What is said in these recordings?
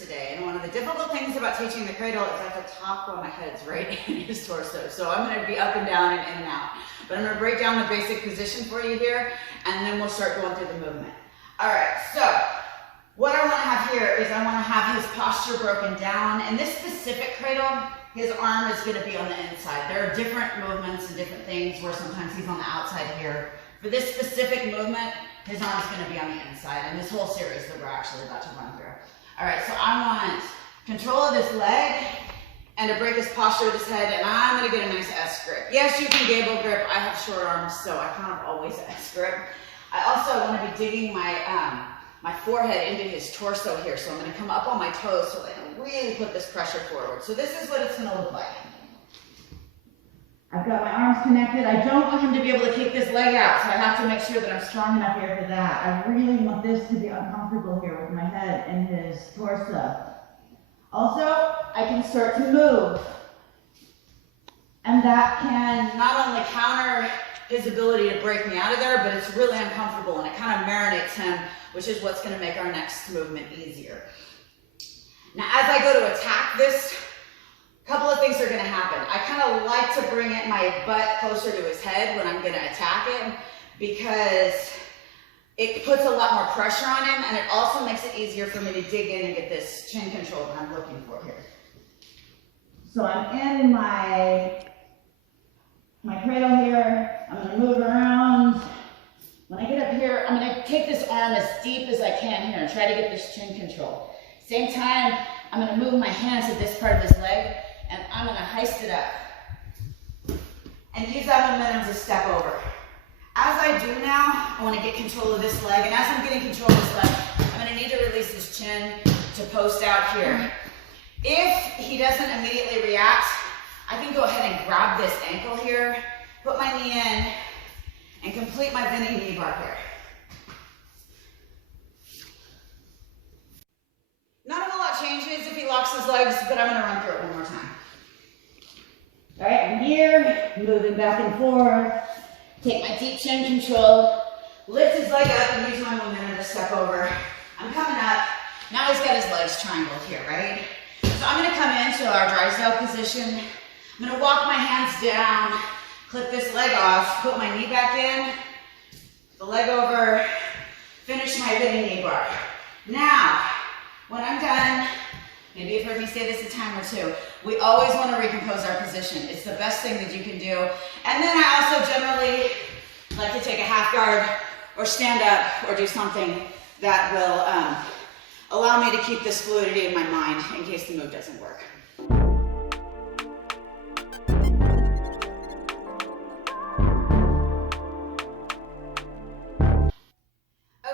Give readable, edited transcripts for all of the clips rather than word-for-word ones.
today. And one of the difficult things about teaching the cradle is I have to talk while my head's right in his torso. So I'm going to be up and down and in and out. But I'm going to break down the basic position for you here, and then we'll start going through the movement. All right, so what I want to have here is I want to have his posture broken down. In this specific cradle, his arm is going to be on the inside. There are different movements and different things where sometimes he's on the outside here. For this specific movement, his arm's going to be on the inside, and this whole series that we're actually about to run through. All right, so I want control of this leg and to break his posture of his head, and I'm going to get a nice S grip. Yes, you can gable grip. I have short arms, so I kind of always S grip. I also want to be digging my my forehead into his torso here, so I'm going to come up on my toes so I can really put this pressure forward. So this is what it's going to look like. I've got my arms connected. I don't want him to be able to kick this leg out, so I have to make sure that I'm strong enough here for that. I really want this to be uncomfortable here with my head and his torso. Also, I can start to move. And that can not only counter his ability to break me out of there, but it's really uncomfortable and it kind of marinates him, which is what's going to make our next movement easier. Now, as I go to attack this, a couple of things are going to happen. I kind of like to bring my butt closer to his head when I'm going to attack him because it puts a lot more pressure on him, and it also makes it easier for me to dig in and get this chin control that I'm looking for here. So I'm in my cradle here. I'm going to move around. When I get up here, I'm going to take this arm as deep as I can here and try to get this chin control. Same time, I'm going to move my hands to this part of his leg, and I'm going to heist it up and use that momentum to step over. As I do now, I want to get control of this leg, and as I'm getting control of this leg, I'm going to need to release his chin to post out here. If he doesn't immediately react, I can go ahead and grab this ankle here, put my knee in, and complete my Bendy Kneebar here. Not a whole lot changes if he locks his legs, but I'm going to run through it one more time. All right, I'm here, moving back and forth. Take my deep chin control, lift his leg up and use my momentum to step over. I'm coming up. Now he's got his legs triangled here, right? So I'm going to come into our Drysdale position. I'm going to walk my hands down, clip this leg off, put my knee back in, the leg over, finish my Bendy Kneebar. Now, when I'm done, maybe you've heard me say this a time or two, we always want to recompose our position. It's the best thing that you can do. And then I also generally like to take a half guard or stand up or do something that will allow me to keep this fluidity in my mind in case the move doesn't work.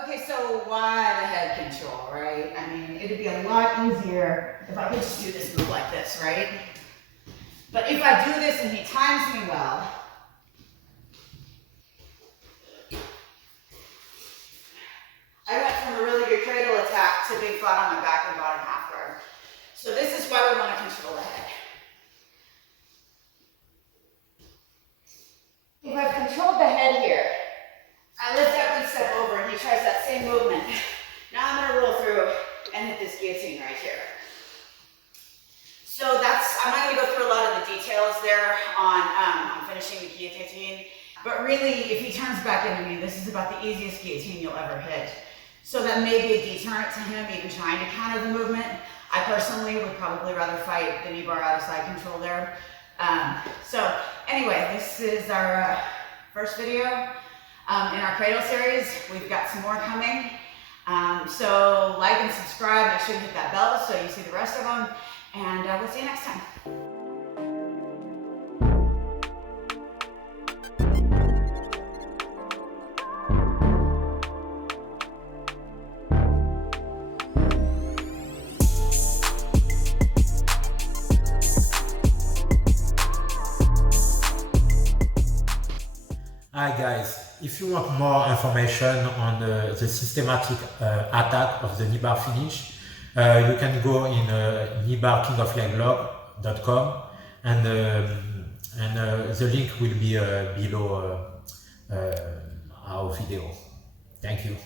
Okay, so why the head control, right? I mean, it'd be a lot easier if I could just do this move like this, right? But if I do this and he times me well, I went from a really good cradle attack to big flat on my back and bottom half guard. So this is why we want to control the head. If I've controlled the head here, I lift up and step over and he tries that same movement. Now I'm going to roll through and hit this guillotine right here. So I'm not going to go through a lot of the details there on finishing the guillotine, but really if he turns back into me, this is about the easiest guillotine you'll ever hit. So that may be a deterrent to him even trying to counter the movement. I personally would probably rather fight the knee bar out of side control there. So anyway, this is our first video in our Cradle series. We've got some more coming. So like and subscribe, make sure you hit that bell so you see the rest of them, and we'll see you next time. Hi guys, if you want more information on the systematic attack of the Kneebar Finish, you can go in kneebarkingofleglog.com and the link will be below our video. Thank you.